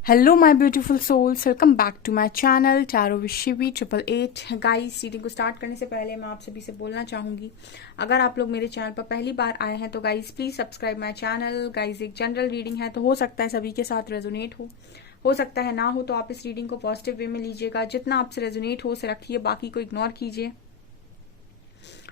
Hello my beautiful souls, welcome back to my channel tarot with Shivi 888। Guys, reading को start करने से पहले मैं आप सभी से बोलना चाहूंगी, अगर आप लोग मेरे चैनल पर पहली बार आए हैं तो guys please subscribe my channel. Guys, एक जनरल रीडिंग है तो हो सकता है सभी के साथ रेजोनेट हो सकता है ना हो, तो आप इस रीडिंग को पॉजिटिव वे में लीजिएगा। जितना आपसे रेजोनेट हो उसे रखिए, बाकी को इग्नोर कीजिए।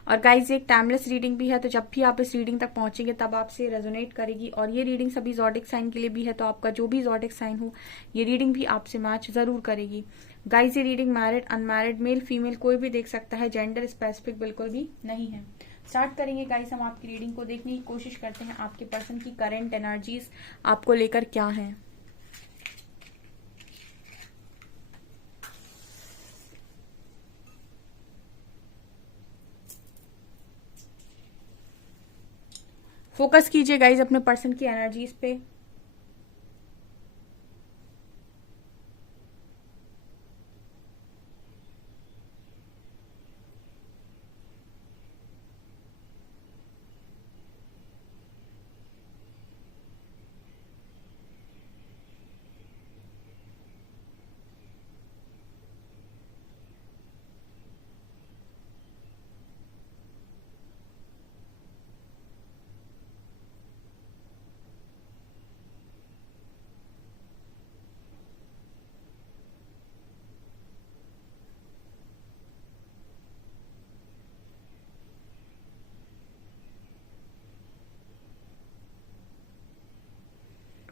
और गाइज, एक टाइमलेस रीडिंग भी है, तो जब भी आप इस रीडिंग तक पहुंचेंगे तब आपसे रेजोनेट करेगी। और ये रीडिंग सभी जॉडिक साइन के लिए भी है, तो आपका जो भी जॉडिक साइन हो ये रीडिंग भी आपसे मैच जरूर करेगी। गाइज, ये reading married unmarried male female कोई भी देख सकता है, जेंडर स्पेसिफिक बिल्कुल भी नहीं है। स्टार्ट करेंगे गाइज, हम आपकी रीडिंग को देखने की कोशिश करते हैं आपके पर्सन की करेंट एनर्जीज आपको लेकर क्या है। फोकस कीजिए गाइज अपने पर्सन की एनर्जीज पे।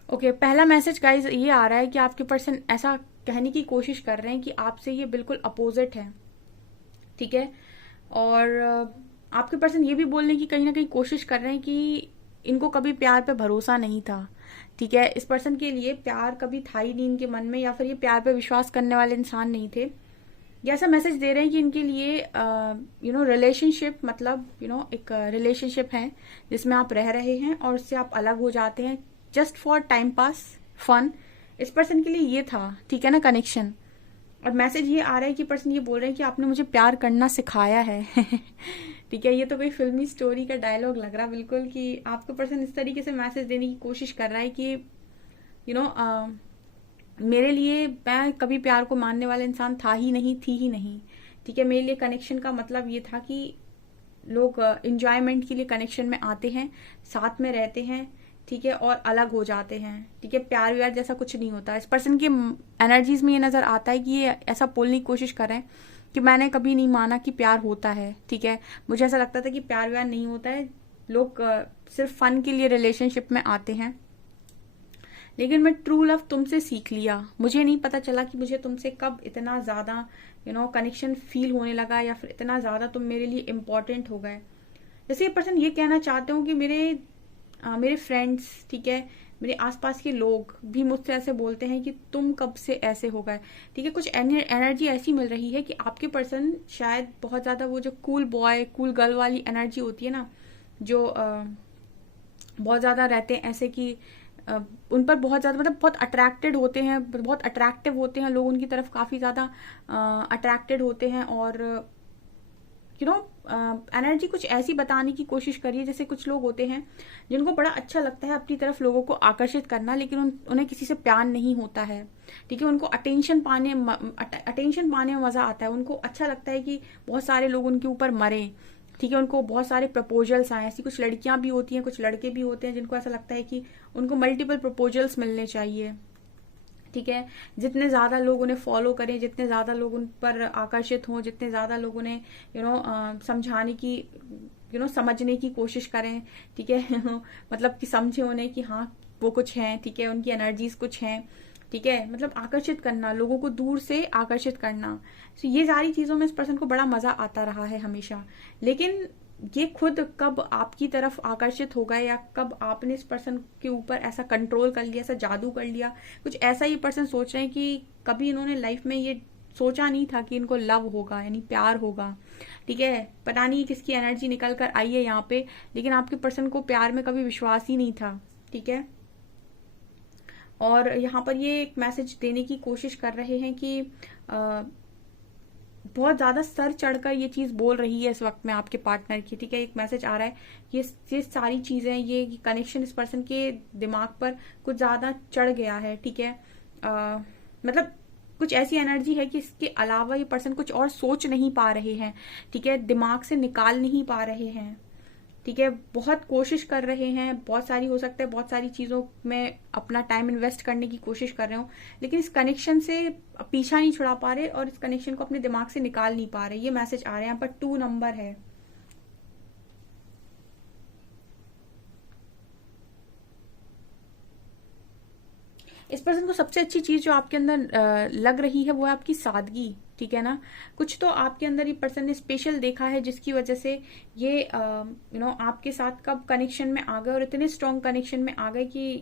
ओके, पहला मैसेज गाइज ये आ रहा है कि आपके पर्सन ऐसा कहने की कोशिश कर रहे हैं कि आपसे ये बिल्कुल अपोजिट है, ठीक है। और आपके पर्सन ये भी बोलने की कहीं ना कहीं कोशिश कर रहे हैं कि इनको कभी प्यार पे भरोसा नहीं था, ठीक है। इस पर्सन के लिए प्यार कभी था ही नहीं इनके मन में, या फिर ये प्यार पे विश्वास करने वाले इंसान नहीं थे। ये ऐसा मैसेज दे रहे हैं कि इनके लिए रिलेशनशिप मतलब एक रिलेशनशिप है जिसमें आप रह रहे हैं और उससे आप अलग हो जाते हैं just for time pass, fun. इस पर्सन के लिए ये था, ठीक है ना, कनेक्शन। और मैसेज ये आ रहा है कि पर्सन ये बोल रहे हैं कि आपने मुझे प्यार करना सिखाया है ठीक है, ये तो कोई फिल्मी स्टोरी का डायलॉग लग रहा बिल्कुल, कि आपका पर्सन इस तरीके से मैसेज देने की कोशिश कर रहा है कि यू नो मेरे लिए, मैं कभी प्यार को मानने वाला इंसान था ही नहीं, थी ही नहीं, ठीक है। मेरे लिए कनेक्शन का मतलब ये था कि लोग इंजॉयमेंट के लिए कनेक्शन में आते हैं, साथ में रहते हैं, ठीक है, और अलग हो जाते हैं, ठीक है। प्यार व्यार जैसा कुछ नहीं होता। इस पर्सन की एनर्जीज में ये नजर आता है कि ये ऐसा बोलने की कोशिश कर रहे हैं कि मैंने कभी नहीं माना कि प्यार होता है, ठीक है। मुझे ऐसा लगता था कि प्यार व्यार नहीं होता है, लोग सिर्फ फन के लिए रिलेशनशिप में आते हैं, लेकिन मैं ट्रू लव तुमसे सीख लिया। मुझे नहीं पता चला कि मुझे तुमसे कब इतना ज्यादा कनेक्शन फील होने लगा, या फिर इतना ज्यादा तुम मेरे लिए इम्पोर्टेंट हो गए। जैसे ये पर्सन ये कहना चाहते हो कि मेरे फ्रेंड्स, ठीक है, मेरे आसपास के लोग भी मुझसे ऐसे बोलते हैं कि तुम कब से ऐसे हो गए, ठीक है। कुछ एनर्जी ऐसी मिल रही है कि आपके पर्सन शायद बहुत ज्यादा वो जो कूल बॉय कूल गर्ल वाली एनर्जी होती है ना, जो बहुत ज्यादा रहते हैं ऐसे कि उन पर बहुत ज्यादा मतलब बहुत अट्रैक्टेड होते हैं, बहुत अट्रैक्टिव होते हैं लोग उनकी तरफ, काफी ज्यादा अट्रैक्टेड होते हैं। और एनर्जी कुछ ऐसी बताने की कोशिश करिए, जैसे कुछ लोग होते हैं जिनको बड़ा अच्छा लगता है अपनी तरफ लोगों को आकर्षित करना, लेकिन उन्हें किसी से प्यार नहीं होता है, ठीक है। उनको अटेंशन पाने में मजा आता है, उनको अच्छा लगता है कि बहुत सारे लोग उनके ऊपर मरे, ठीक है। उनको बहुत सारे प्रपोजल्स आए। ऐसी कुछ लड़कियां भी होती हैं, कुछ लड़के भी होते हैं जिनको ऐसा लगता है कि उनको मल्टीपल प्रपोजल्स मिलने चाहिए, ठीक है। जितने ज्यादा लोग उन्हें फॉलो करें, जितने ज्यादा लोग उन पर आकर्षित हों, जितने ज्यादा लोग उन्हें समझाने की समझने की कोशिश करें, ठीक है मतलब कि समझे उन्हें कि हाँ वो कुछ है, ठीक है, उनकी एनर्जीज कुछ हैं, ठीक है। मतलब आकर्षित करना, लोगों को दूर से आकर्षित करना, तो ये सारी चीजों में इस पर्सन को बड़ा मजा आता रहा है हमेशा। लेकिन ये खुद कब आपकी तरफ आकर्षित हो गए, या कब आपने इस पर्सन के ऊपर ऐसा कंट्रोल कर लिया, ऐसा जादू कर लिया, कुछ ऐसा ही पर्सन सोच रहे हैं कि कभी इन्होंने लाइफ में ये सोचा नहीं था कि इनको लव होगा, यानी प्यार होगा, ठीक है। पता नहीं किसकी एनर्जी निकल कर आई है यहाँ पे, लेकिन आपके पर्सन को प्यार में कभी विश्वास ही नहीं था, ठीक है। और यहाँ पर ये एक मैसेज देने की कोशिश कर रहे हैं कि बहुत ज्यादा सर चढ़कर ये चीज बोल रही है इस वक्त में आपके पार्टनर की, ठीक है। एक मैसेज आ रहा है, ये सारी चीजें, ये कनेक्शन इस पर्सन के दिमाग पर कुछ ज्यादा चढ़ गया है, ठीक है। मतलब कुछ ऐसी एनर्जी है कि इसके अलावा ये पर्सन कुछ और सोच नहीं पा रहे हैं, ठीक है, दिमाग से निकाल नहीं पा रहे हैं, ठीक है, बहुत कोशिश कर रहे हैं, बहुत सारी हो सकता है बहुत सारी चीज़ों में अपना टाइम इन्वेस्ट करने की कोशिश कर रहे हो, लेकिन इस कनेक्शन से पीछा नहीं छुड़ा पा रहे और इस कनेक्शन को अपने दिमाग से निकाल नहीं पा रहे। ये मैसेज आ रहे हैं, यहाँ पर 2 नंबर है। इस पर्सन को सबसे अच्छी चीज जो आपके अंदर लग रही है वो है आपकी सादगी, ठीक है ना। कुछ तो आपके अंदर ये पर्सन ने स्पेशल देखा है जिसकी वजह से ये आपके साथ कब कनेक्शन में आ गए और इतने स्ट्रॉन्ग कनेक्शन में आ गए कि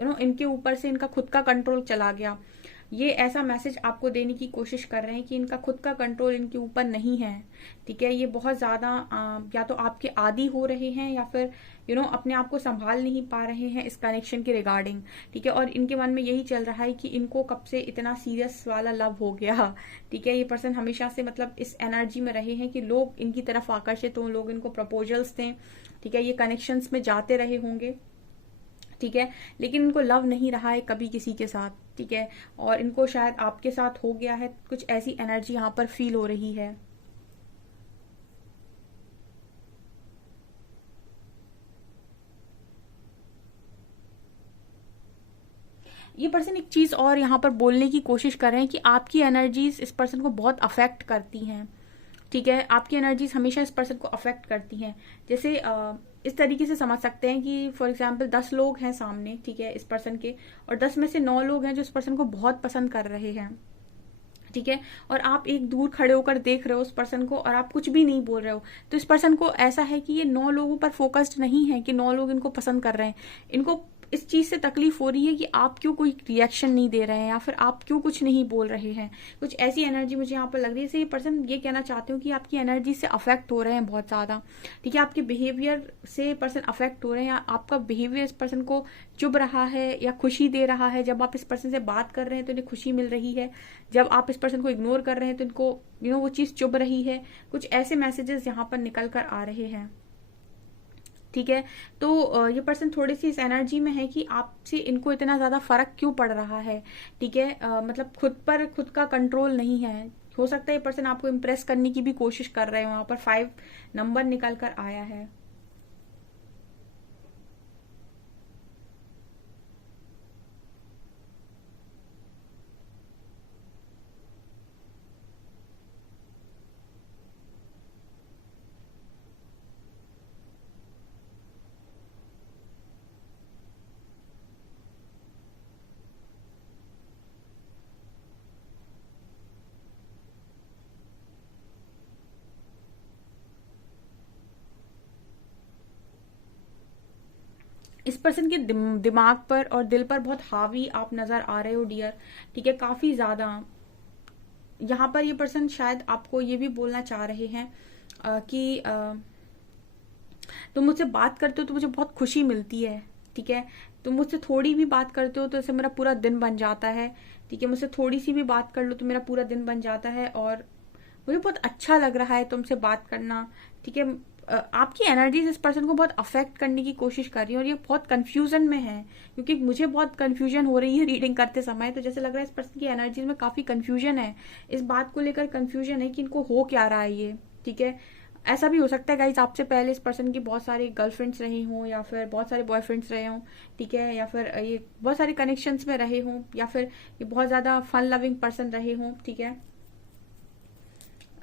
इनके ऊपर से इनका खुद का कंट्रोल चला गया। ये ऐसा मैसेज आपको देने की कोशिश कर रहे हैं कि इनका खुद का कंट्रोल इनके ऊपर नहीं है, ठीक है। ये बहुत ज्यादा या तो आपके आदी हो रहे हैं या फिर अपने आप को संभाल नहीं पा रहे हैं इस कनेक्शन के रिगार्डिंग, ठीक है। और इनके मन में यही चल रहा है कि इनको कब से इतना सीरियस वाला लव हो गया, ठीक है। ये पर्सन हमेशा से मतलब इस एनर्जी में रहे हैं कि लोग इनकी तरफ आकर्षित हों, लोग इनको प्रपोजल्स दें, ठीक है। ये कनेक्शंस में जाते रहे होंगे, ठीक है, लेकिन इनको लव नहीं रहा है कभी किसी के साथ, ठीक है। और इनको शायद आपके साथ हो गया है, कुछ ऐसी एनर्जी यहाँ पर फील हो रही है। ये पर्सन एक चीज और यहाँ पर बोलने की कोशिश कर रहे हैं कि आपकी एनर्जीज इस पर्सन को बहुत अफेक्ट करती हैं, ठीक है। आपकी एनर्जीज हमेशा इस पर्सन को अफेक्ट करती हैं। जैसे इस तरीके से समझ सकते हैं कि फॉर एग्जाम्पल 10 लोग हैं सामने, ठीक है, इस पर्सन के, और 10 में से 9 लोग हैं जो इस पर्सन को बहुत पसंद कर रहे हैं, ठीक है। और आप एक दूर खड़े होकर देख रहे हो उस पर्सन को और आप कुछ भी नहीं बोल रहे हो, तो इस पर्सन को ऐसा है कि ये 9 लोगों पर फोकस्ड नहीं है कि 9 लोग इनको पसंद कर रहे हैं। इनको इस चीज से तकलीफ हो रही है कि आप क्यों कोई रिएक्शन नहीं दे रहे हैं या फिर आप क्यों कुछ नहीं बोल रहे हैं। कुछ ऐसी एनर्जी मुझे यहाँ पर लग रही है। ये पर्सन ये कहना चाहते हो कि आपकी एनर्जी से अफेक्ट हो रहे हैं बहुत ज्यादा, ठीक है। आपके बिहेवियर से पर्सन अफेक्ट हो रहे हैं या आपका बिहेवियर इस पर्सन को चुभ रहा है या खुशी दे रहा है। जब आप इस पर्सन से बात कर रहे हैं तो इन्हें खुशी मिल रही है, जब आप इस पर्सन को इग्नोर कर रहे हैं तो इनको वो चीज चुभ रही है। कुछ ऐसे मैसेजेस यहाँ पर निकल कर आ रहे हैं, ठीक है। तो ये पर्सन थोड़ी सी इस एनर्जी में है कि आपसे इनको इतना ज्यादा फर्क क्यों पड़ रहा है, ठीक है। मतलब खुद पर खुद का कंट्रोल नहीं है। हो सकता है ये पर्सन आपको इम्प्रेस करने की भी कोशिश कर रहे हो। वहां पर 5 नंबर निकल कर आया है। इस पर्सन के दिमाग पर और दिल पर बहुत हावी आप नजर आ रहे हो डियर, ठीक है, काफी ज्यादा। यहाँ पर ये पर्सन शायद आपको ये भी बोलना चाह रहे हैं कि तुम मुझसे बात करते हो तो मुझे बहुत खुशी मिलती है, ठीक है। तुम मुझसे थोड़ी भी बात करते हो तो इससे मेरा पूरा दिन बन जाता है, ठीक है। मुझसे थोड़ी सी भी बात कर लो तो मेरा पूरा दिन बन जाता है और मुझे बहुत अच्छा लग रहा है तुमसे बात करना, ठीक है। आपकी एनर्जीज इस पर्सन को बहुत अफेक्ट करने की कोशिश कर रही है और ये बहुत कंफ्यूजन में है, क्योंकि मुझे बहुत कंफ्यूजन हो रही है रीडिंग करते समय। तो जैसे लग रहा है इस पर्सन की एनर्जीज में काफी कंफ्यूजन है, इस बात को लेकर कंफ्यूजन है कि इनको हो क्या रहा है ये, ठीक है। ऐसा भी हो सकता है गाइज आपसे पहले इस पर्सन की बहुत सारी गर्लफ्रेंड्स रही हों या फिर बहुत सारे बॉयफ्रेंड्स रहे हों, ठीक है, या फिर ये बहुत सारे कनेक्शंस में रहे हों या फिर ये बहुत ज्यादा फन लविंग पर्सन रहे हों, ठीक है,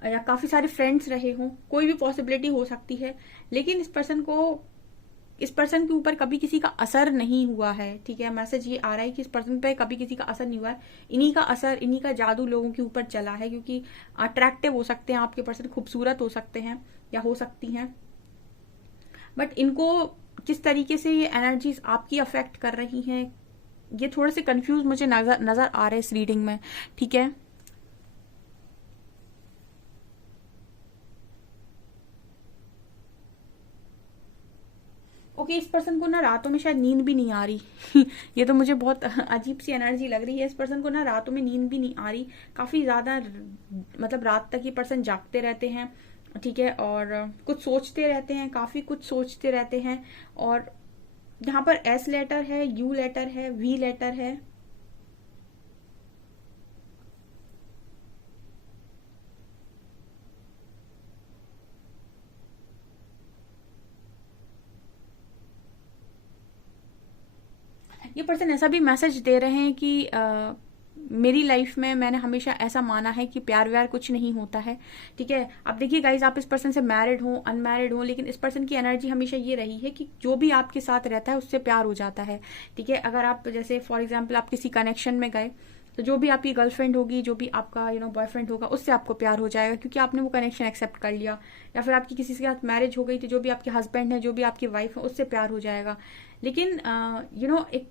या काफी सारे फ्रेंड्स रहे हों। कोई भी पॉसिबिलिटी हो सकती है, लेकिन इस पर्सन के ऊपर कभी किसी का असर नहीं हुआ है, ठीक है। मैसेज ये आ रहा है कि इस पर्सन पे कभी किसी का असर नहीं हुआ है। इन्हीं का असर, इन्हीं का जादू लोगों के ऊपर चला है, क्योंकि अट्रैक्टिव हो सकते हैं आपके पर्सन, खूबसूरत हो सकते हैं या हो सकती हैं, बट इनको किस तरीके से ये एनर्जीज आपकी अफेक्ट कर रही हैं ये थोड़े से कंफ्यूज मुझे नजर आ रहे हैं इस रीडिंग में, ठीक है। ओके, इस पर्सन को ना रातों में शायद नींद भी नहीं आ रही ये तो मुझे बहुत अजीब सी एनर्जी लग रही है। इस पर्सन को ना रातों में नींद भी नहीं आ रही, काफी ज्यादा मतलब रात तक ये पर्सन जागते रहते हैं, ठीक है, और कुछ सोचते रहते हैं, काफी कुछ सोचते रहते हैं। और यहाँ पर एस लेटर है, यू लेटर है, वी लेटर है, ये पर्सन ऐसा भी मैसेज दे रहे हैं कि मेरी लाइफ में मैंने हमेशा ऐसा माना है कि प्यार व्यार कुछ नहीं होता है। ठीक है, अब देखिए गाइज, आप इस पर्सन से मैरिड हो अनमैरिड हो, लेकिन इस पर्सन की एनर्जी हमेशा ये रही है कि जो भी आपके साथ रहता है उससे प्यार हो जाता है। ठीक है, अगर आप जैसे फॉर एग्जाम्पल आप किसी कनेक्शन में गए, तो जो भी आपकी गर्लफ्रेंड होगी, जो भी आपका बॉयफ्रेंड होगा, उससे आपको प्यार हो जाएगा क्योंकि आपने वो कनेक्शन एक्सेप्ट कर लिया। या फिर आपकी किसी के साथ मैरिज हो गई, तो जो भी आपके हस्बैंड है, जो भी आपकी वाइफ है, उससे प्यार हो जाएगा। लेकिन एक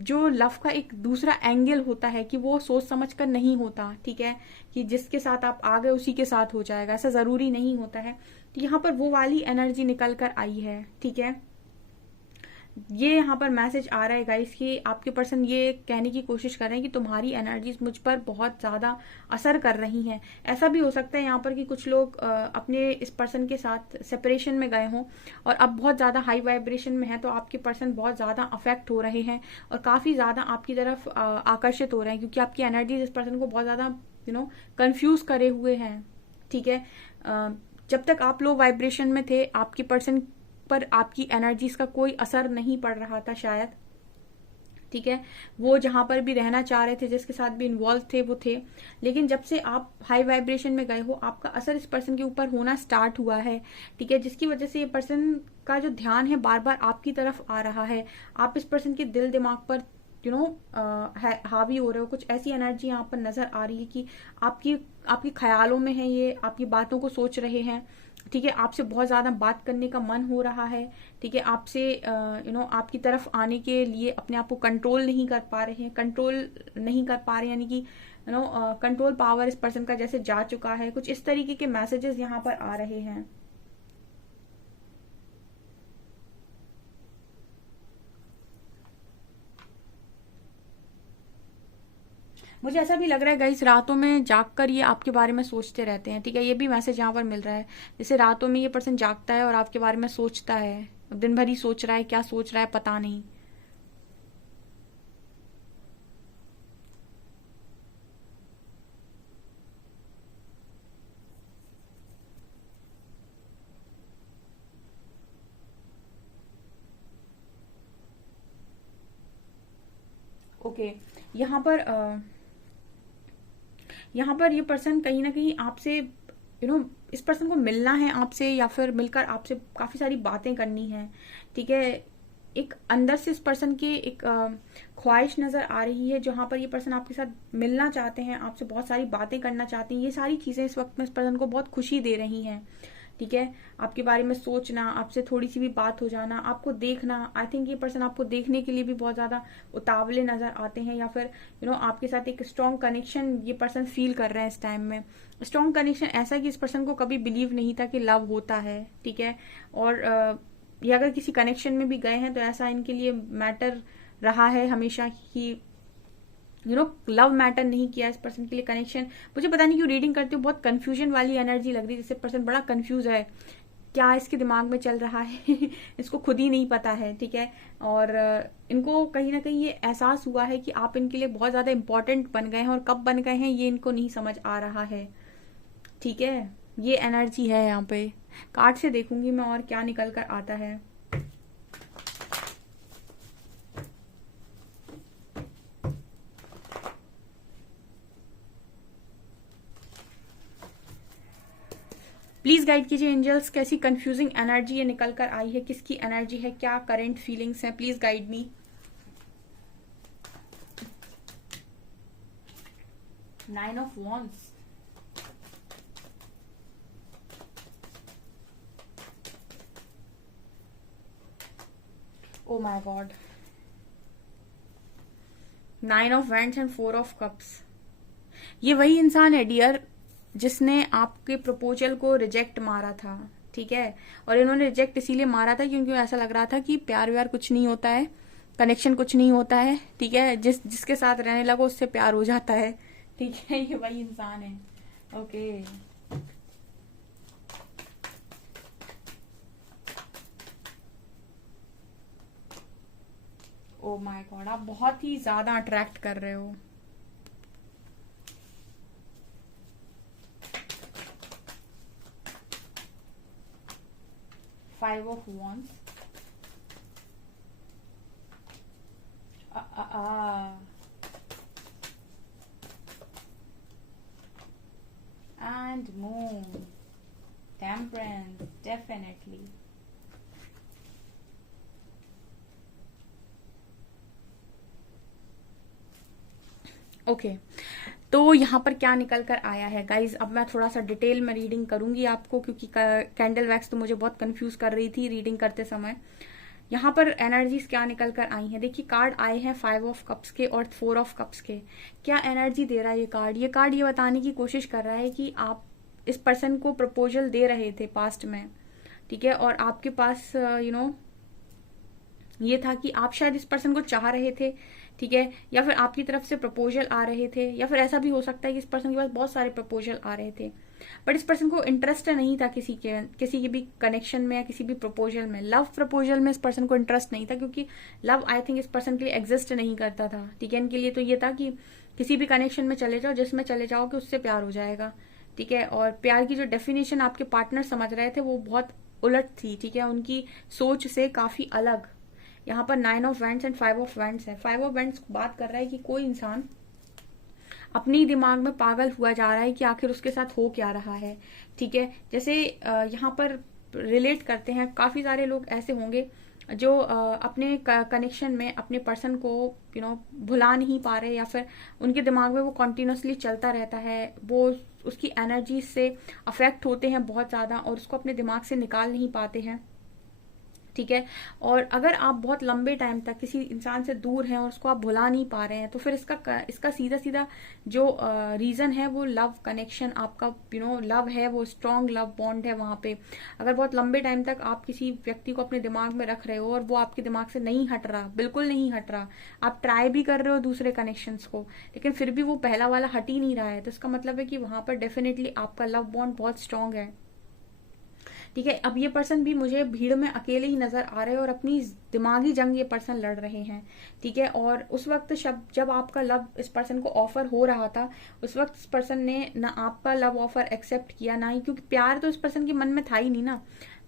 जो लव का एक दूसरा एंगल होता है कि वो सोच समझ कर नहीं होता। ठीक है, कि जिसके साथ आप आ गए उसी के साथ हो जाएगा, ऐसा जरूरी नहीं होता है। तो यहाँ पर वो वाली एनर्जी निकल कर आई है। ठीक है, ये यहाँ पर मैसेज आ रहा है गाइस कि आपके पर्सन ये कहने की कोशिश कर रहे हैं कि तुम्हारी एनर्जीज मुझ पर बहुत ज्यादा असर कर रही हैं। ऐसा भी हो सकता है यहाँ पर कि कुछ लोग अपने इस पर्सन के साथ सेपरेशन में गए हों और अब बहुत ज्यादा हाई वाइब्रेशन में है, तो आपके पर्सन बहुत ज्यादा अफेक्ट हो रहे हैं और काफी ज्यादा आपकी तरफ आकर्षित हो रहे हैं क्योंकि आपकी एनर्जीज इस पर्सन को बहुत ज्यादा कंफ्यूज करे हुए हैं। ठीक है, जब तक आप लो वाइब्रेशन में थे, आपके पर्सन पर आपकी एनर्जीज का कोई असर नहीं पड़ रहा था शायद। ठीक है, वो जहां पर भी रहना चाह रहे थे, जिसके साथ भी इन्वॉल्व थे, वो थे। लेकिन जब से आप हाई वाइब्रेशन में गए हो, आपका असर इस पर्सन के ऊपर होना स्टार्ट हुआ है। ठीक है, जिसकी वजह से ये पर्सन का जो ध्यान है बार बार आपकी तरफ आ रहा है। आप इस पर्सन के दिल दिमाग पर हावी हो रहे हो। कुछ ऐसी एनर्जी यहाँ पर नजर आ रही है कि आपकी आपके ख्यालों में है, ये आपकी बातों को सोच रहे हैं। ठीक है, आपसे बहुत ज्यादा बात करने का मन हो रहा है। ठीक है, आपसे आपकी तरफ आने के लिए अपने आप को कंट्रोल नहीं कर पा रहे हैं, कंट्रोल नहीं कर पा रहे हैं, यानी कि कंट्रोल पावर इस पर्सन का जैसे जा चुका है। कुछ इस तरीके के मैसेजेस यहाँ पर आ रहे हैं। मुझे ऐसा भी लग रहा है गाइस, रातों में जागकर ये आपके बारे में सोचते रहते हैं। ठीक है, ये भी मैसेज यहाँ पर मिल रहा है, जैसे रातों में ये पर्सन जागता है और आपके बारे में सोचता है। दिन भर ही सोच रहा है, क्या सोच रहा है पता नहीं। ओके, यहाँ पर ये पर्सन कहीं ना कहीं आपसे इस पर्सन को मिलना है आपसे, या फिर मिलकर आपसे काफी सारी बातें करनी है। ठीक है, एक अंदर से इस पर्सन की एक ख्वाहिश नजर आ रही है, जहां पर ये पर्सन आपके साथ मिलना चाहते हैं, आपसे बहुत सारी बातें करना चाहते हैं। ये सारी चीजें इस वक्त में इस पर्सन को बहुत खुशी दे रही हैं। ठीक है, आपके बारे में सोचना, आपसे थोड़ी सी भी बात हो जाना, आपको देखना। आई थिंक ये पर्सन आपको देखने के लिए भी बहुत ज्यादा उतावले नजर आते हैं, या फिर आपके साथ एक स्ट्रॉन्ग कनेक्शन ये पर्सन फील कर रहे हैं इस टाइम में। स्ट्रॉन्ग कनेक्शन ऐसा कि इस पर्सन को कभी बिलीव नहीं था कि लव होता है। ठीक है, और ये अगर किसी कनेक्शन में भी गए हैं तो ऐसा इनके लिए मैटर रहा है हमेशा कि लव मैटर नहीं किया इस पर्सन के लिए कनेक्शन। मुझे पता नहीं क्यों रीडिंग करती हूँ बहुत कंफ्यूजन वाली एनर्जी लग रही है, जैसे पर्सन बड़ा कंफ्यूज है, क्या इसके दिमाग में चल रहा है इसको खुद ही नहीं पता है। ठीक है, और इनको कहीं ना कहीं ये एहसास हुआ है कि आप इनके लिए बहुत ज्यादा इंपॉर्टेंट बन गए हैं, और कब बन गए हैं ये इनको नहीं समझ आ रहा है। ठीक है, ये एनर्जी है यहाँ पे। कार्ड से देखूंगी मैं और क्या निकल कर आता है। प्लीज गाइड कीजिए एंजल्स, कैसी कंफ्यूजिंग एनर्जी ये निकल कर आई है, किसकी एनर्जी है, क्या करंट फीलिंग्स है, please guide me. Nine of wands, oh my God, nine of wands and four of cups. ये वही इंसान है डियर जिसने आपके प्रपोजल को रिजेक्ट मारा था। ठीक है, और इन्होंने रिजेक्ट इसीलिए मारा था क्योंकि ऐसा लग रहा था कि प्यार व्यार कुछ नहीं होता है, कनेक्शन कुछ नहीं होता है। ठीक है, जिसके साथ रहने लगो उससे प्यार हो जाता है। ठीक है, ये वही इंसान है। ओके, ओ माय गॉड, आप बहुत ही ज्यादा अट्रैक्ट कर रहे हो। Five of wands, and moon, temperance, definitely. Okay, तो यहाँ पर क्या निकल कर आया है गाइज, अब मैं थोड़ा सा डिटेल में रीडिंग करूंगी आपको, क्योंकि कैंडल वैक्स तो मुझे बहुत कंफ्यूज कर रही थी रीडिंग करते समय। यहाँ पर एनर्जीज क्या निकल कर आई हैं, देखिए कार्ड आए हैं 5 ऑफ कप्स के और 4 ऑफ कप्स के। क्या एनर्जी दे रहा है ये कार्ड? ये कार्ड ये बताने की कोशिश कर रहा है कि आप इस पर्सन को प्रपोजल दे रहे थे पास्ट में, ठीक है, और आपके पास ये था कि आप शायद इस पर्सन को चाह रहे थे, ठीक है, या फिर आपकी तरफ से प्रपोजल आ रहे थे, या फिर ऐसा भी हो सकता है कि इस पर्सन के पास बहुत सारे प्रपोजल आ रहे थे, बट इस पर्सन को इंटरेस्ट नहीं था किसी के भी कनेक्शन में या किसी भी प्रपोजल में। लव प्रपोजल में इस पर्सन को इंटरेस्ट नहीं था, क्योंकि लव आई थिंक इस पर्सन के लिए एग्जिस्ट नहीं करता था, ठीक है। इनके लिए तो ये था कि किसी भी कनेक्शन में चले जाओ, जिसमें चले जाओ कि उससे प्यार हो जाएगा, ठीक है। और प्यार की जो डेफिनेशन आपके पार्टनर समझ रहे थे वो बहुत उलट थी, ठीक है, उनकी सोच से काफी अलग। यहाँ पर 9 of wands and 5 of wands है। 5 ऑफ वैंड्स बात कर रहा है कि कोई इंसान अपनी दिमाग में पागल हुआ जा रहा है कि आखिर उसके साथ हो क्या रहा है, ठीक है। जैसे यहाँ पर रिलेट करते हैं, काफी सारे लोग ऐसे होंगे जो अपने कनेक्शन में अपने पर्सन को भुला नहीं पा रहे, या फिर उनके दिमाग में वो कॉन्टिन्यूसली चलता रहता है, वो उसकी एनर्जी से अफेक्ट होते हैं बहुत ज्यादा और उसको अपने दिमाग से निकाल नहीं पाते हैं, ठीक है। और अगर आप बहुत लंबे टाइम तक किसी इंसान से दूर हैं और उसको आप भुला नहीं पा रहे हैं, तो फिर इसका सीधा सीधा जो रीजन है वो लव कनेक्शन आपका लव है, वो स्ट्रॉन्ग लव बॉन्ड है वहां पे। अगर बहुत लंबे टाइम तक आप किसी व्यक्ति को अपने दिमाग में रख रहे हो और वो आपके दिमाग से नहीं हट रहा, बिल्कुल नहीं हट रहा, आप ट्राई भी कर रहे हो दूसरे कनेक्शन को, लेकिन फिर भी वो पहला वाला हट ही नहीं रहा है, तो इसका मतलब है कि वहां पर डेफिनेटली आपका लव बॉन्ड बहुत स्ट्रांग है, ठीक है। अब ये पर्सन भी मुझे भीड़ में अकेले ही नजर आ रहे हैं और अपनी दिमागी जंग ये पर्सन लड़ रहे हैं, ठीक है। और उस वक्त जब आपका लव इस पर्सन को ऑफर हो रहा था, उस वक्त इस पर्सन ने ना आपका लव ऑफर एक्सेप्ट किया ना ही, क्योंकि प्यार तो इस पर्सन के मन में था ही नहीं ना।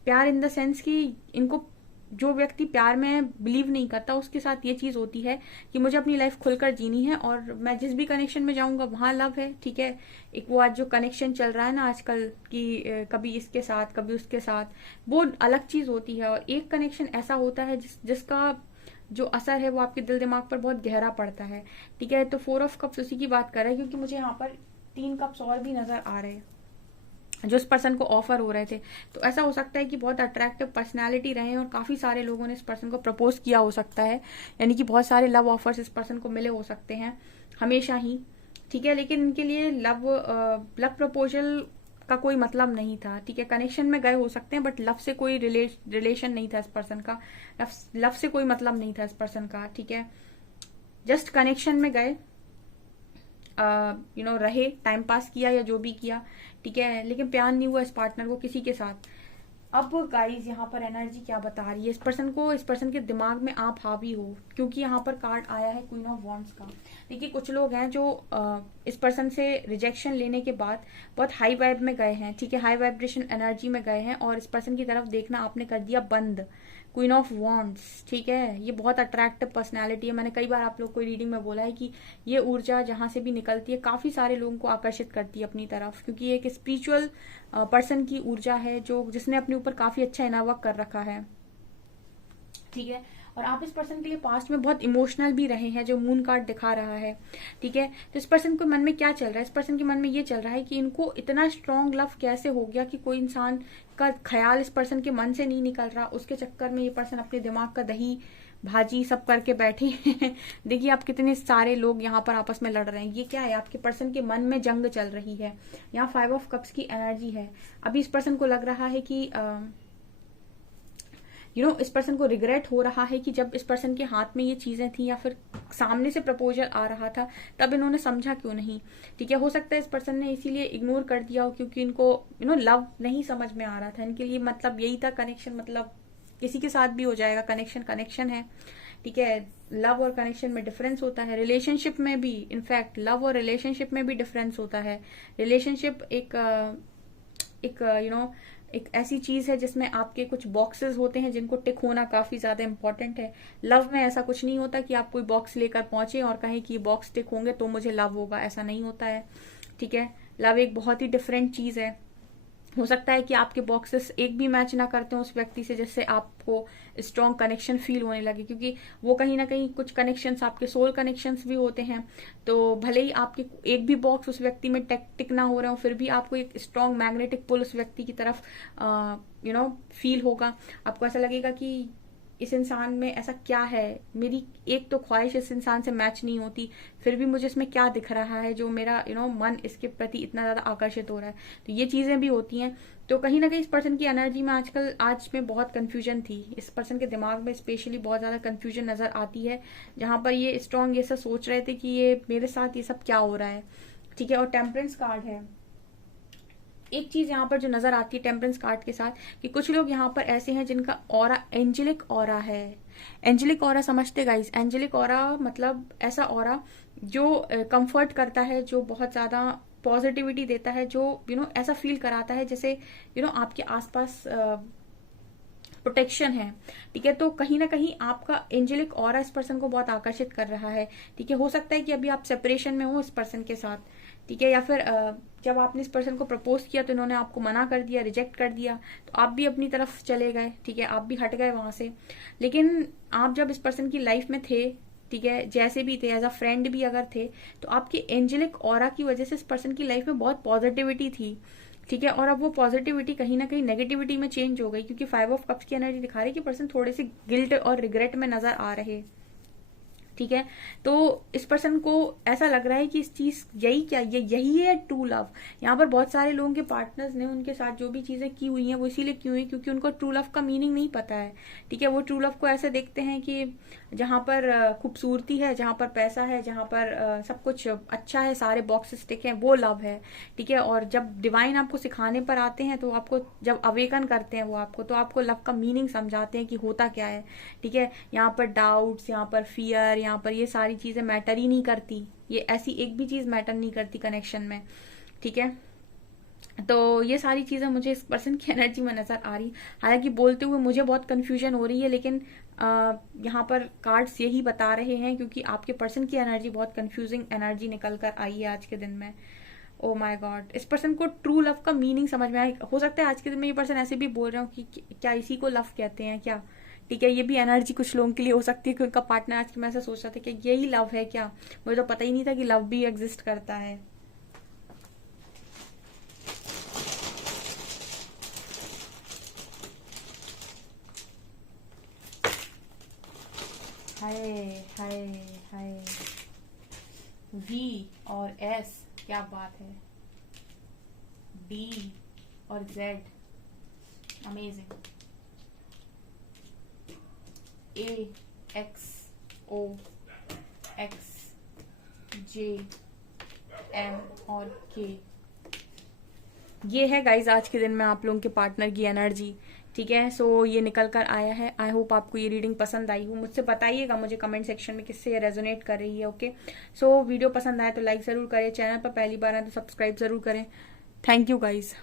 प्यार इन द सेंस कि इनको, जो व्यक्ति प्यार में बिलीव नहीं करता उसके साथ ये चीज होती है कि मुझे अपनी लाइफ खुलकर जीनी है और मैं जिस भी कनेक्शन में जाऊंगा वहां लव है, ठीक है। एक वो आज जो कनेक्शन चल रहा है ना आजकल कि कभी इसके साथ कभी उसके साथ, वो अलग चीज होती है। और एक कनेक्शन ऐसा होता है जिसका जो असर है वो आपके दिल दिमाग पर बहुत गहरा पड़ता है, ठीक है। तो 4 ऑफ कप्स उसी की बात कर रहा है, क्योंकि मुझे यहाँ पर 3 कप्स और भी नजर आ रहे हैं जो इस पर्सन को ऑफर हो रहे थे। तो ऐसा हो सकता है कि बहुत अट्रैक्टिव पर्सनालिटी रहे और काफी सारे लोगों ने इस पर्सन को प्रपोज किया हो सकता है, यानी कि बहुत सारे लव ऑफर्स इस पर्सन को मिले हो सकते हैं हमेशा ही, ठीक है। लेकिन इनके लिए लव प्रपोजल का कोई मतलब नहीं था, ठीक है। कनेक्शन में गए हो सकते हैं बट लव से कोई रिलेशन नहीं था इस पर्सन का, लव से कोई मतलब नहीं था इस पर्सन का, ठीक है। जस्ट कनेक्शन में गए, रहे, टाइम पास किया या जो भी किया, ठीक है, लेकिन प्यार नहीं हुआ इस पार्टनर को किसी के साथ। अब गाइज यहाँ पर एनर्जी क्या बता रही है इस पर्सन के दिमाग में आप हावी हो, क्योंकि यहाँ पर कार्ड आया है क्वीन ऑफ वॉन्ड्स का। देखिए कुछ लोग हैं जो इस पर्सन से रिजेक्शन लेने के बाद बहुत हाई वाइब में गए हैं, ठीक है, हाई वाइब्रेशन एनर्जी में गए हैं और इस पर्सन की तरफ देखना आपने कर दिया बंद। क्वीन ऑफ वॉन्ड्स, ठीक है, ये बहुत अट्रैक्टिव पर्सनैलिटी है। मैंने कई बार आप लोग को रीडिंग में बोला है कि ये ऊर्जा जहां से भी निकलती है काफी सारे लोगों को आकर्षित करती है अपनी तरफ, क्योंकि ये एक स्पिरिचुअल पर्सन की ऊर्जा है जिसने अपने ऊपर काफी अच्छा इनावर्क कर रखा है, ठीक है। और आप इस पर्सन के लिए पास्ट में बहुत इमोशनल भी रहे हैं, जो मून कार्ड दिखा रहा है, ठीक है। तो इस पर्सन के मन में क्या चल रहा है, इस पर्सन के मन में ये चल रहा है कि इनको इतना स्ट्रॉन्ग लव कैसे हो गया कि कोई इंसान का ख्याल इस पर्सन के मन से नहीं निकल रहा, उसके चक्कर में ये पर्सन अपने दिमाग का दही भाजी सब करके बैठे हैं। देखिए आप कितने सारे लोग यहाँ पर आपस में लड़ रहे हैं, ये क्या है, आपके पर्सन के मन में जंग चल रही है। यहाँ 5 ऑफ कप्स की एनर्जी है। अभी इस पर्सन को लग रहा है कि इस पर्सन को रिग्रेट हो रहा है कि जब इस पर्सन के हाथ में ये चीजें थी या फिर सामने से प्रपोजल आ रहा था तब इन्होंने समझा क्यों नहीं, ठीक है। हो सकता है इस पर्सन ने इसीलिए इग्नोर कर दिया हो क्योंकि इनको लव नहीं समझ में आ रहा था। इनके लिए मतलब यही था कनेक्शन, मतलब किसी के साथ भी हो जाएगा, कनेक्शन है, ठीक है। लव और कनेक्शन में डिफरेंस होता है, रिलेशनशिप में भी, इनफैक्ट लव और रिलेशनशिप में भी डिफरेंस होता है। रिलेशनशिप एक एक ऐसी चीज है जिसमें आपके कुछ बॉक्सेस होते हैं जिनको टिक होना काफी ज्यादा इंपॉर्टेंट है। लव में ऐसा कुछ नहीं होता कि आप कोई बॉक्स लेकर पहुंचे और कहें कि बॉक्स टिक होंगे तो मुझे लव होगा, ऐसा नहीं होता है। ठीक है, लव एक बहुत ही डिफरेंट चीज है। हो सकता है कि आपके बॉक्सेस एक भी मैच ना करते हो उस व्यक्ति से जिससे आपको स्ट्रॉन्ग कनेक्शन फील होने लगे, क्योंकि वो कहीं ना कहीं कुछ कनेक्शंस आपके सोल कनेक्शंस भी होते हैं। तो भले ही आपके एक भी बॉक्स उस व्यक्ति में टिक ना हो रहे हो, फिर भी आपको एक स्ट्रॉन्ग मैग्नेटिक पुल उस व्यक्ति की तरफ फील होगा। आपको ऐसा लगेगा कि इस इंसान में ऐसा क्या है, मेरी एक तो ख्वाहिश इस इंसान से मैच नहीं होती, फिर भी मुझे इसमें क्या दिख रहा है जो मेरा मन इसके प्रति इतना ज्यादा आकर्षित हो रहा है। तो ये चीजें भी होती हैं। तो कहीं ना कहीं इस पर्सन की एनर्जी में आज में बहुत कंफ्यूजन थी। इस पर्सन के दिमाग में स्पेशली बहुत ज्यादा कंफ्यूजन नजर आती है, जहां पर ये स्ट्रॉन्ग ये सब सोच रहे थे कि ये मेरे साथ ये सब क्या हो रहा है। ठीक है, और टेम्परेंस कार्ड है। एक चीज यहाँ पर जो नजर आती है टेम्परेंस कार्ड के साथ, कि कुछ लोग यहाँ पर ऐसे हैं जिनका ऑरा एंजेलिक ऑरा है। एंजेलिक ऑरा समझते गाइस? एंजेलिक ऑरा मतलब ऐसा ऑरा जो कंफर्ट करता है, जो बहुत ज्यादा पॉजिटिविटी देता है, जो ऐसा फील कराता है जैसे आपके आसपास प्रोटेक्शन है। ठीक है, तो कहीं ना कहीं आपका एंजेलिक ऑरा इस पर्सन को बहुत आकर्षित कर रहा है। ठीक है, हो सकता है कि अभी आप सेपरेशन में हो इस पर्सन के साथ। ठीक है, या फिर जब आपने इस पर्सन को प्रपोज किया तो इन्होंने आपको मना कर दिया, रिजेक्ट कर दिया, तो आप भी अपनी तरफ चले गए। ठीक है, आप भी हट गए वहां से। लेकिन आप जब इस पर्सन की लाइफ में थे, ठीक है, जैसे भी थे, एज अ फ्रेंड भी अगर थे, तो आपकी एंजेलिक ऑरा की वजह से इस पर्सन की लाइफ में बहुत पॉजिटिविटी थी। ठीक है, और अब वो पॉजिटिविटी कहीं ना कहीं नेगेटिविटी में चेंज हो गई, क्योंकि 5 ऑफ कप्स की एनर्जी दिखा रही है कि पर्सन थोड़े से गिल्ट और रिग्रेट में नजर आ रहे। ठीक है, तो इस पर्सन को ऐसा लग रहा है कि इस चीज यही है ट्रू लव। यहाँ पर बहुत सारे लोगों के पार्टनर्स ने उनके साथ जो भी चीजें की हुई हैं वो इसीलिए की हुई है क्योंकि उनको ट्रू लव का मीनिंग नहीं पता है। ठीक है, वो ट्रू लव को ऐसे देखते हैं कि जहां पर खूबसूरती है, जहां पर पैसा है, जहां पर सब कुछ अच्छा है, सारे बॉक्सेस टिक हैं, वो लव है। ठीक है, और जब डिवाइन आपको सिखाने पर आते हैं, तो आपको जब अवेकन करते हैं वो आपको, तो आपको लव का मीनिंग समझाते हैं कि होता क्या है। ठीक है, यहाँ पर डाउट्स, यहाँ पर फियर, यहाँ पर ये सारी चीजें मैटर ही नहीं करती। ये ऐसी एक भी चीज मैटर नहीं करती कनेक्शन में। ठीक है, तो ये सारी चीजें मुझे इस पर्सन की एनर्जी में नजर आ रही। हालांकि बोलते हुए मुझे बहुत कंफ्यूजन हो रही है, लेकिन यहाँ पर कार्ड्स यही बता रहे हैं, क्योंकि आपके पर्सन की एनर्जी बहुत कंफ्यूजिंग एनर्जी निकल कर आई है आज के दिन में। ओ माय गॉड, इस पर्सन को ट्रू लव का मीनिंग समझ में आया। हो सकता है आज के दिन में ये पर्सन ऐसे भी बोल रहा हूँ कि क्या इसी को लव कहते हैं क्या। ठीक है, ये भी एनर्जी कुछ लोगों के लिए हो सकती है कि उनका पार्टनर आज के मैं ऐसा सोच रहा था कि यही लव है क्या। मुझे तो पता ही नहीं था कि लव भी एग्जिस्ट करता है। हाय हाय हाय, वी और एस, क्या बात है, डी और जेड, अमेजिंग, ए एक्स ओ एक्स जे एम और के। ये है गाइज आज के दिन में आप लोगों के पार्टनर की एनर्जी। ठीक है, सो ये निकल कर आया है। आई होप आपको ये रीडिंग पसंद आई हो। मुझसे बताइएगा मुझे कमेंट सेक्शन में किससे ये रेजोनेट कर रही है। ओके, सो वीडियो पसंद आए तो लाइक जरूर करें, चैनल पर पहली बार आए तो सब्सक्राइब जरूर करें। Thank you guys.